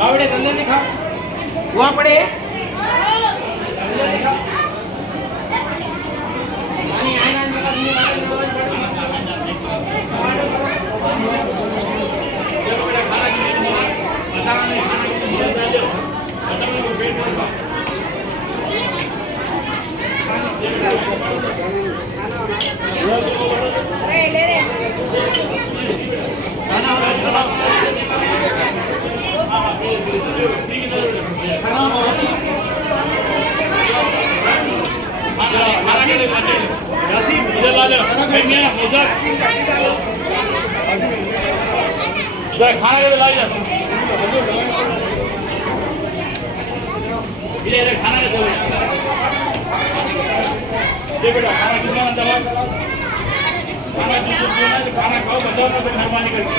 आवडे धंदे नहीं खा वहाँ पड़े खाना ला जा खाना बेटा खाना खाना खाओ बताओ ना मेहरबानी करके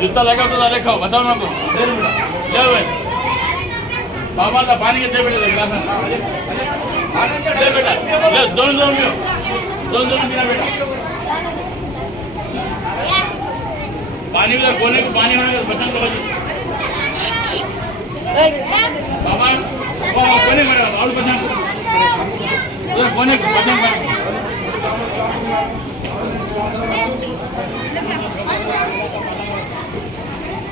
जूता लगा तो डाले खाओ बताओ ना ले भाई बाबा का पानी के दे बेटा ले बेटा ले दोनों पीना बेटा पानी उधर कोने को पानी होने का बचन तो बाबा कोने में और बचन उधर कोने को बचन